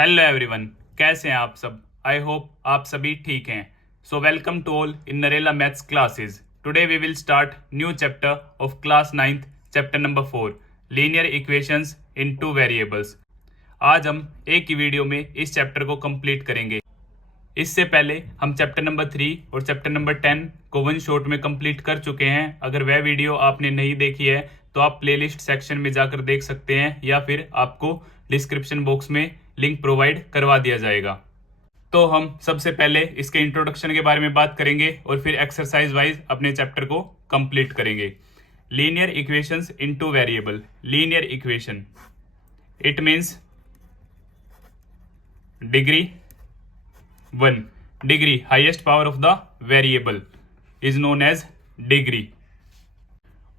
Hello everyone, कैसे हैं आप सब। आई होप आप सभी ठीक हैं। So welcome to all in Narela maths classes. Today we will start new chapter of class 9th, chapter number 4, linear equations in two variables. आज हम एक ही वीडियो में इस चैप्टर को कंप्लीट करेंगे। इससे पहले हम चैप्टर नंबर 3 और चैप्टर नंबर 10 को वन शॉट में कंप्लीट कर चुके हैं। अगर वह वीडियो आपने नहीं देखी है तो आप प्लेलिस्ट सेक्शन में जाकर देख सकते हैं या फिर आपको डिस्क्रिप्शन बॉक्स में लिंक प्रोवाइड करवा दिया जाएगा। तो हम सबसे पहले इसके इंट्रोडक्शन के बारे में बात करेंगे और फिर एक्सरसाइज वाइज अपने चैप्टर को कंप्लीट करेंगे। Linear equations in two variable. Linear equation, it means degree 1, degree highest power of the variable is known as degree.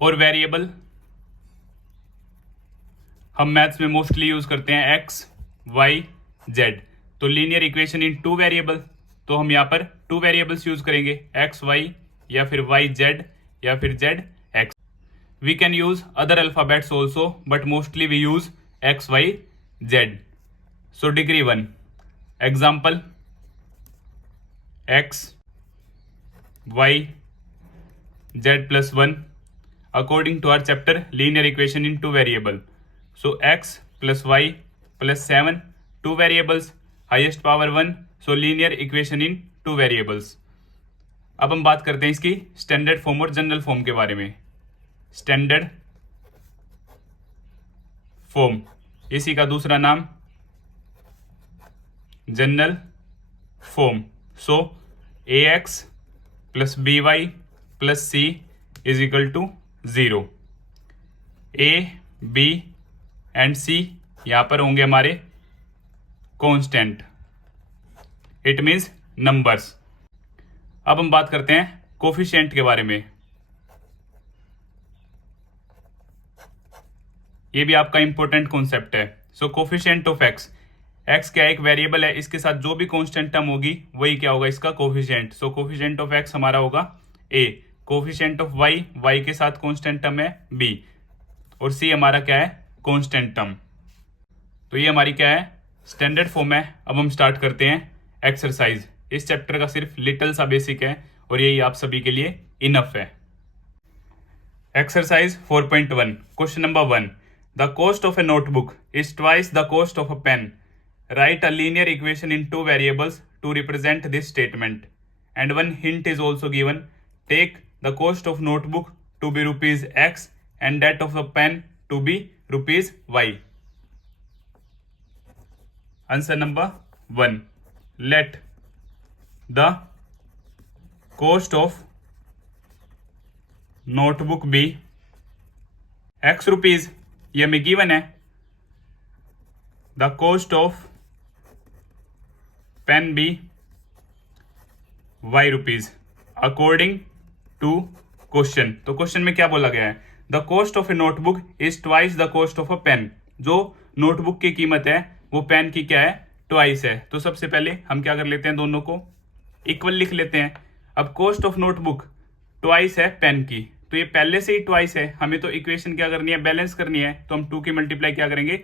और वेरिएबल हम मैथ्स में मोस्टली यूज करते हैं एक्स, वाई, जेड। तो linear equation in two variable, तो हम यहाँ पर टू वेरिएबल्स यूज करेंगे, एक्स वाई या फिर वाई जेड या फिर z x. We can use other alphabets also but mostly we use x y z. So degree 1, example x y z plus 1 according to our chapter linear equation in two variable. So x plus y plus 7, two variables, highest power 1, so linear equation in two variables. अब हम बात करते हैं इसकी standard form और general form के बारे में। स्टैंडर्ड फॉर्म, इसी का दूसरा नाम general form. So ax plus by plus c is equal to 0। A, B and C यहां पर होंगे हमारे कांस्टेंट, इट मींस नंबर्स। अब हम बात करते हैं कोफिशिएंट के बारे में। ये भी आपका इंपॉर्टेंट कॉन्सेप्ट है। सो कोफिशिएंट ऑफ एक्स, एक्स क्या एक वेरिएबल है, इसके साथ जो भी कांस्टेंट टर्म होगी वही क्या होगा, इसका coefficient. So coefficient of x हमारा होगा ए। कोफिशिएंट ऑफ वाई, वाई के साथ कांस्टेंट टर्म है बी। और सी हमारा क्या है, कांस्टेंट टर्म। तो ये हमारी क्या है, स्टैंडर्ड फॉर्म है। अब हम स्टार्ट करते हैं एक्सरसाइज। इस चैप्टर का सिर्फ लिटिल सा बेसिक है और यही आप सभी के लिए इनफ है। Exercise 4.1, question number 1, the cost of a notebook is twice the cost of a pen. Write a linear equation in two variables to represent this statement and one hint is also given. Take the cost of notebook to be rupees X and that of the pen to be rupees Y. Answer number 1. Let the cost of notebook be X rupees, ये हमें given है। The cost of pen be Y rupees according to question. तो question में क्या बोला गया है, the cost of a notebook is twice the cost of a pen. जो नोटबुक की कीमत है वो पेन की क्या है, ट्वाइस है। तो सबसे पहले हम क्या कर लेते हैं, दोनों को इक्वल लिख लेते हैं। अब कॉस्ट ऑफ नोटबुक ट्वाइस है पेन की, तो ये पहले से ही ट्वाइस है। हमें तो इक्वेशन क्या करनी है, बैलेंस करनी है। तो हम 2 की मल्टीप्लाई क्या करेंगे,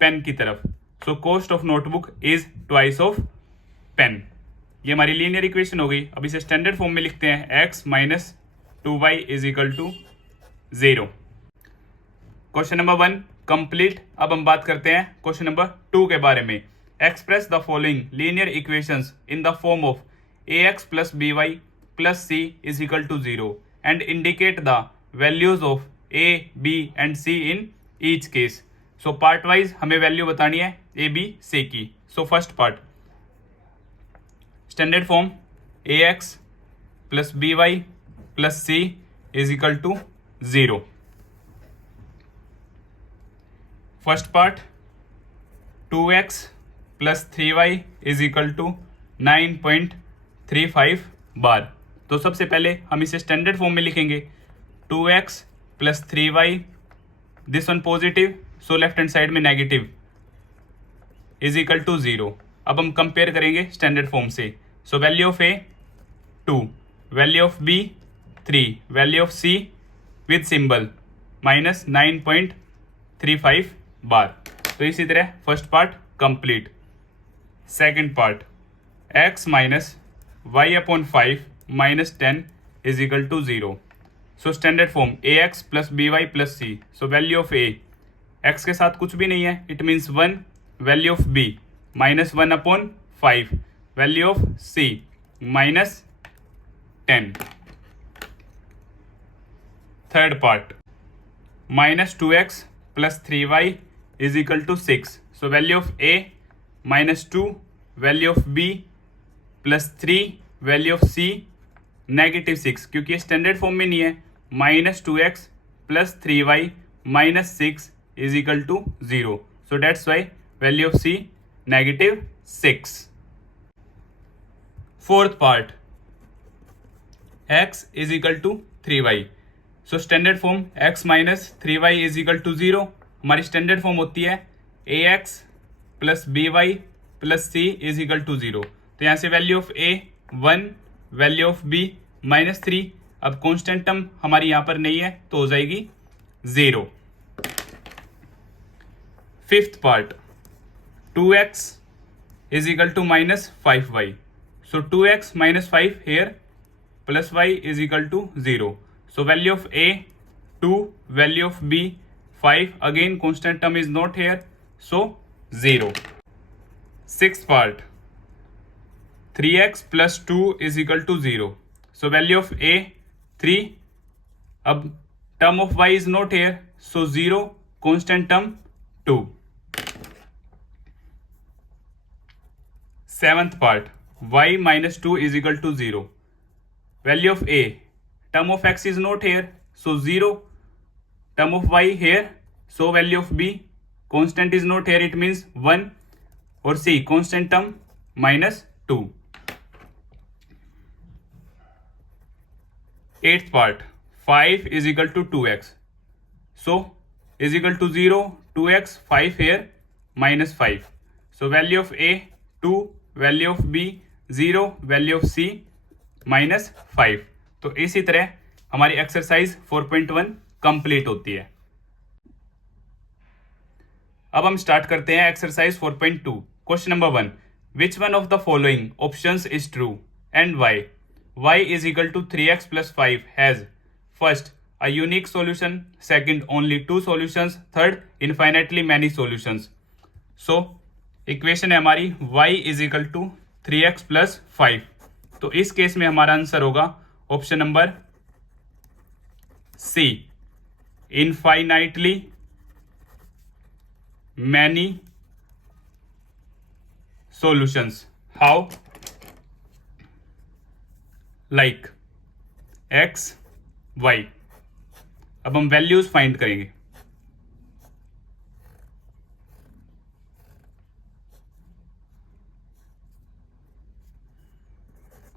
पेन की तरफ। So cost of notebook is twice of pen. ये हमारी लीनियर इक्वेशन हो गई। अब इसे स्टैंडर्ड फॉर्म में लिखते हैं, x minus 2y is equal to 0। Question number 1 complete. अब हम बात करते हैं क्वेश्चन नंबर 2 के बारे में। Express the following linear equations in the form of ax plus by plus c is equal to 0 and indicate the values of a, b and c in each case. So part wise हमें value बतानी है a, b, c की। So first part, standard form ax plus by plus c is equal to 0। First part 2x plus 3y is equal to 9.35 bar. तो सबसे पहले हम इसे standard form में लिखेंगे, 2x plus 3y, this one positive so left hand side में negative, is equal to 0। अब हम कंपेयर करेंगे स्टैंडर्ड फॉर्म से। So value of a 2, value of b 3, value of c with symbol minus 9.35 bar. तो इसी तरह first part complete. Second part, x minus y upon 5 minus 10 is equal to 0. So standard form ax plus b y plus C. So value of a, x के साथ कुछ भी नहीं है, it means 1. Value of b minus 1 upon 5. Value of c minus 10. Third part, minus 2x plus 3y is equal to 6. So value of a minus 2, value of b plus 3, value of c negative 6, क्योंकि ये standard form में नहीं है. Minus 2x plus 3y minus 6 is equal to 0. So that's why value of c negative 6. Fourth part, x is equal to 3y. So standard form x minus 3y is equal to 0. हमारी standard form होती है ax plus b y plus c is equal to 0. तो यहाँ से value of a 1, value of b minus 3. अब constant term हमारी यहाँ पर नहीं है तो हो जाएगी 0. Fifth part, 2x is equal to minus 5y. So 2x minus 5 here plus y is equal to 0. So value of a 2, value of b 5. Again constant term is not here, so 0. Sixth part, 3x plus 2 is equal to 0. So value of a 3. अब term of y is not here, so 0. Constant term 2. Seventh part, y minus 2 is equal to 0. Value of a, term of x is not here, so 0. Term of y here, so value of b constant is not here, it means 1. और c constant term minus 2. Eighth part, 5 is equal to 2x. So is equal to 0, 2x 5 here minus 5. So value of a 2, value of b 0, value of c minus 5. तो इसी तरह हमारी exercise 4.1 complete होती है. अब हम start करते हैं exercise 4.2. Question number 1, which one of the following options is true and why? y is equal to 3x plus 5 has first a unique solution, second only two solutions, third infinitely many solutions. So equation है हमारी y is equal to 3x plus 5. तो इस case में हमारा answer होगा option number c, infinitely many solutions. How? Like x, y. अब हम values find करेंगे.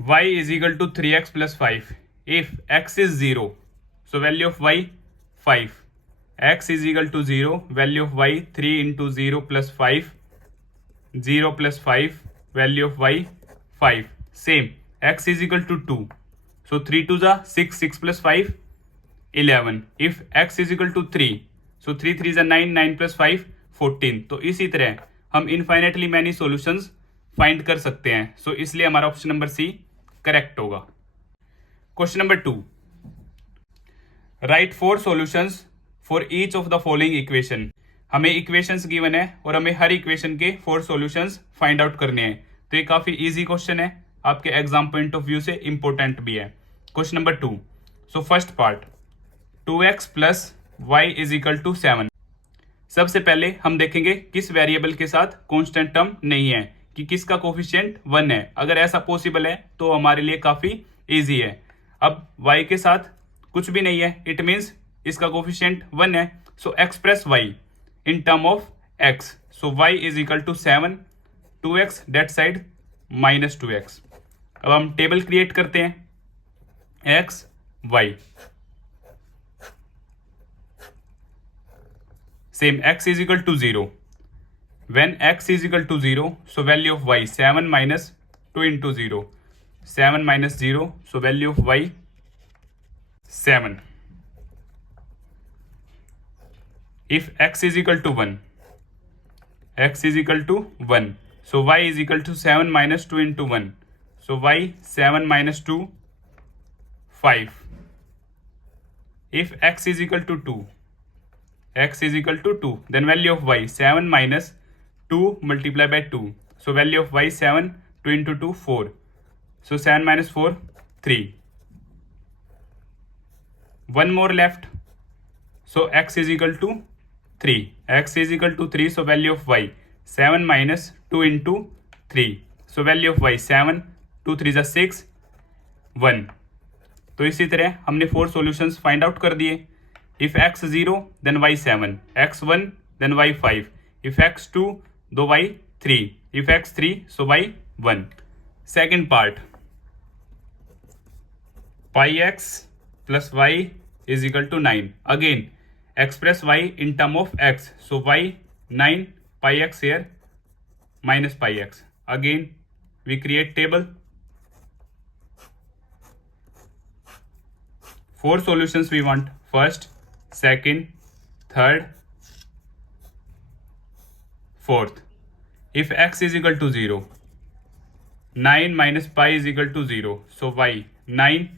y is equal to 3x plus 5. If x is 0, so value of y 5. x is equal to 0, value of y 3 into 0 plus 5. 0 plus 5, value of y 5. Same, x is equal to 2. So 3 to the 6, 6 plus 5, 11. If x is equal to 3, so 3 3 is 9, 9 plus 5, 14. तो इसी तरह हम infinitely many solutions find कर सकते हैं. सो इसलिए हमारा option number C correct होगा. Question number 2, right 4 solutions for each of the following equation. हमें इक्वेशंस गिवन है और हमें हर इक्वेशन के 4 सॉल्यूशंस फाइंड आउट करने हैं. तो ये काफी इजी क्वेश्चन है, आपके एग्जाम पॉइंट ऑफ व्यू से इंपॉर्टेंट भी है. Question number 2, so first part, 2x plus y is equal to 7. सबसे पहले हम देखेंगे किस वेरिएबल के साथ कांस्टेंट टर्म नहीं है, कि किसका कोफिशिएंट 1 है. अगर ऐसा पॉसिबल है तो हमारे लिए काफी इजी है. अब y के साथ कुछ भी नहीं है, इट मीन्स इसका कोफिशिएंट 1 है. So express y in term of x. So y is equal to 7, 2x that side minus 2x. अब हम टेबल क्रिएट करते हैं, x y. Same x is equal to 0. When x is equal to 0, so value of y 7 minus 2 into 0. 7 minus 0, so value of y 7. If x is equal to 1, x is equal to 1, So y is equal to 7 minus 2 into 1. So y 7 minus 2, 5. If x is equal to 2, then value of y 7 minus 2 multiplied by 2. So value of y 7, 2 into 2, 4. So 7 minus 4, 3. One more left. So x is equal to 3. X is equal to 3. So value of y 7 minus 2 into 3. So value of y 7, 2 3 is 6, 1. तो इसी तरह हमने 4 solutions find out कर दिए. If x 0 then y 7, x 1 then y 5, if x 2 दो y 3, if x 3 so y 1. Second part, pi x plus y is equal to 9. Again, express y in term of x. So y 9 pi x here minus pi x. Again, we create table. 4 solutions we want. First, second, third, fourth. If x is equal to 0, 9 minus pi is equal to 0. So y 9,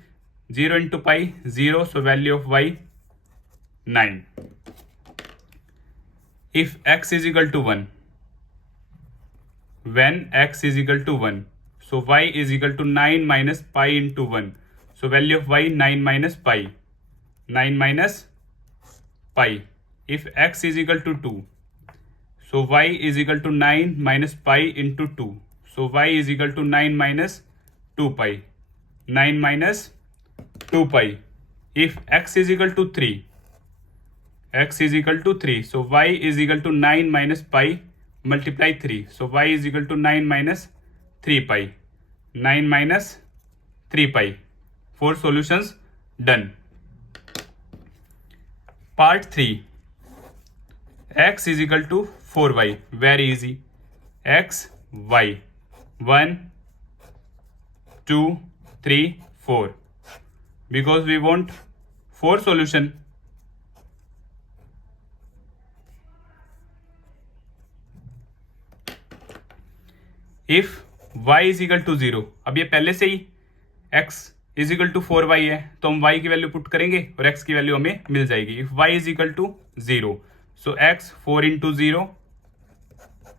0 into pi 0. So value of y 9. If x is equal to 1, when x is equal to 1, so y is equal to 9 minus pi into 1. So value of y 9 minus pi. 9 minus pi. If x is equal to 2, so y is equal to 9 minus pi into 2. So y is equal to 9 minus 2 pi. 9 minus 2 pi. If x is equal to 3, x is equal to 3. So y is equal to 9 minus pi multiply 3. So y is equal to 9 minus 3 pi. 9 minus 3 pi. 4 solutions done. Part 3. X is equal to 4y. Very easy. X, y. 1, 2, 3, 4. Because we want 4 solution. If y is equal to 0, अब ये पहले से ही x is equal to 4y है, तो हम y की value put करेंगे और x की वैल्यू हमें मिल जाएगी. If y is equal to 0, so x 4 into 0,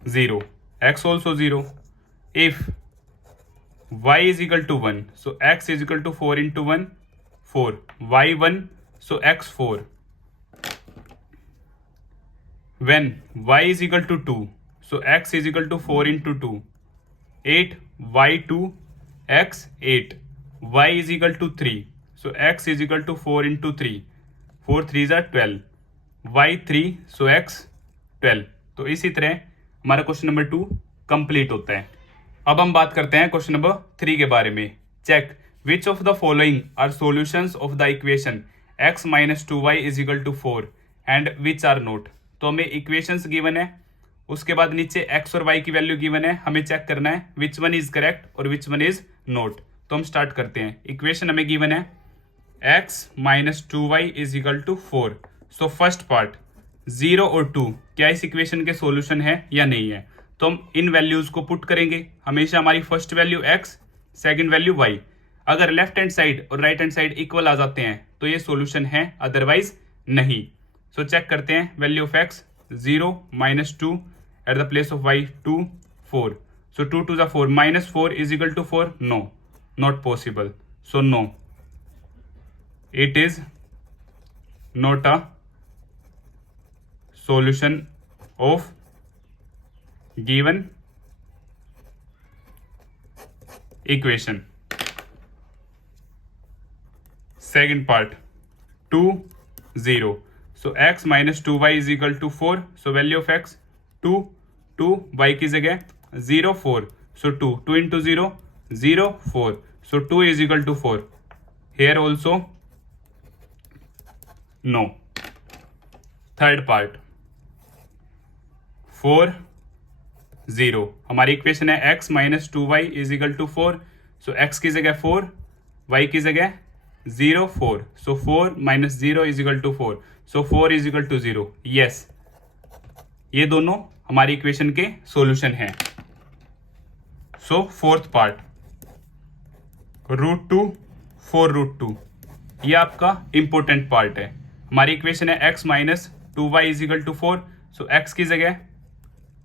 0. X also 0. If y is equal to 1, so x is equal to 4 into 1, 4. Y 1, so x 4. When y is equal to 2, so x is equal to 4 into 2. 8, y 2, x 8. Y is equal to 3. So x is equal to 4 into 3. 4 3s are 12. Y 3, so x 12. तो इसी तरह हमारा question number 2 complete होता है. अब हम बात करते हैं क्वेश्चन नंबर 3 के बारे में. Check which of the following are solutions of the equation x minus 2y is equal to 4 and which are not. तो हमें इक्वेशंस गिवन है, उसके बाद नीचे x और y की वैल्यू गिवन है, हमें चेक करना है विच वन इज करेक्ट और विच वन इज नोट. तो हम स्टार्ट करते हैं. इक्वेशन हमें गिवन है x minus 2y is equal to 4. So first part 0 और 2 क्या इस इक्वेशन के सॉल्यूशन है या नहीं है. तो हम इन वैल्यूज को पुट करेंगे. हमेशा हमारी first value x, second value y. अगर लेफ्ट हैंड साइड और राइट हैंड साइड इक्वल आ जाते हैं तो ये सॉल्यूशन है, अदरवाइज नहीं. सो चेक करते हैं. Value of x 0 minus 2 at the place of y 2, 4. So 2 to the 4 minus 4 is equal to 4. No, not possible. So no, it is not a solution of given equation. Second part 2, 0. So x minus 2y is equal to 4. So value of x 2, 2, y की जगह 0, 4. So 2, 2 into 0, 0, 4. So 2 is equal to 4. Here also no. Third part 4, 0. हमारी equation है x minus 2y is equal to 4. So x की जगह 4, y की जगह 0, 4. So 4 minus 0 is equal to 4. So 4 is equal to 0. Yes, ये दोनों हमारी equation के सॉल्यूशन हैं. सो फोर्थ पार्ट √2 4√2, ये आपका इंपॉर्टेंट पार्ट है। हमारी इक्वेशन है x minus 2y is equal to 4, so x की जगह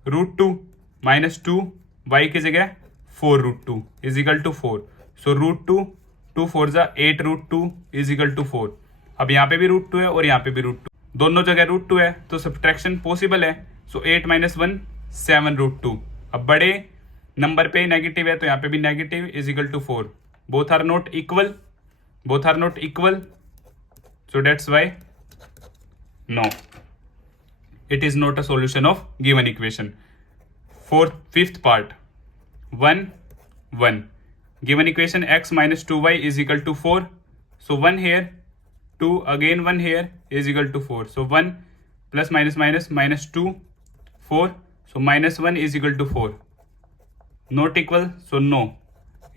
√2 माइनस 2y की जगह 4√2 इज इक्वल टू 4, सो √2 2 4 जा 8√2 इज इक्वल टू 4। अब यहाँ पे भी √2 है और यहाँ पे भी √2, दोनों जगह √2 है तो सब्ट्रैक्शन पॉसिबल है। सो 8 माइनस 1 7√2। अब बड़े नंबर पे नेगेटिव है तो यहाँ पे भी negative is equal to 4। Both are not equal, both are not equal, so that's why no, it is not a solution of given equation. Fifth part 1 1, given equation x minus 2y is equal to 4, so 1 here, 2 again 1 here is equal to 4, so 1 plus minus minus minus 2 4, so minus 1 is equal to 4, not equal, so no,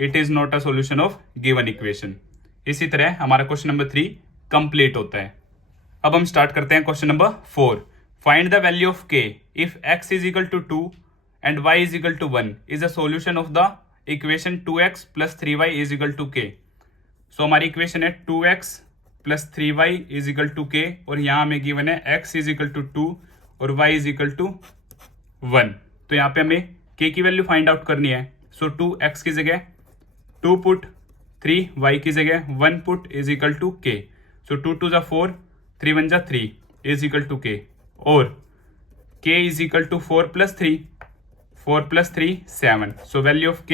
it is not a solution of given equation. इसी तरह हमारा question number 3 complete होता है। अब हम start करते हैं question number 4। Find the value of k if x is equal to 2 and y is equal to 1 is a solution of the equation 2x plus 3y is equal to k। So हमारी equation है 2x plus 3y is equal to k और यहाँ हमें given है x is equal to 2 और y is equal to 1। तो यहाँ पे हमें k की वैल्यू फाइंड आउट करनी है। सो 2x की जगह 2 पुट, 3y की जगह 1 put is equal to k, so 2 2 जा 4, 3 1 जा 3 इज इक्वल टू k, और k is equal to 4 plus 3, 4 plus 3 7, so value of k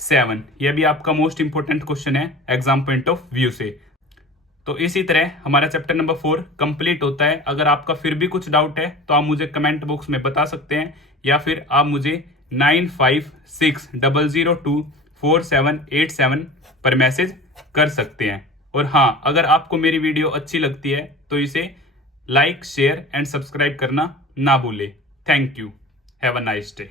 7। यह भी आपका मोस्ट इंपॉर्टेंट क्वेश्चन है एग्जाम पॉइंट ऑफ व्यू से। तो इसी तरह हमारा चैप्टर नंबर 4 कंप्लीट होता है। अगर आपका फिर भी कुछ डाउट है तो आप मुझे कमेंट बॉक्स में बता सकते हैं या फिर आप मुझे 9560024787 पर मैसेज कर सकते हैं। और हाँ, अगर आपको मेरी वीडियो अच्छी लगती है तो इसे लाइक, शेयर एंड सब्सक्राइब करना ना भूलें। Thank you. Have a nice day.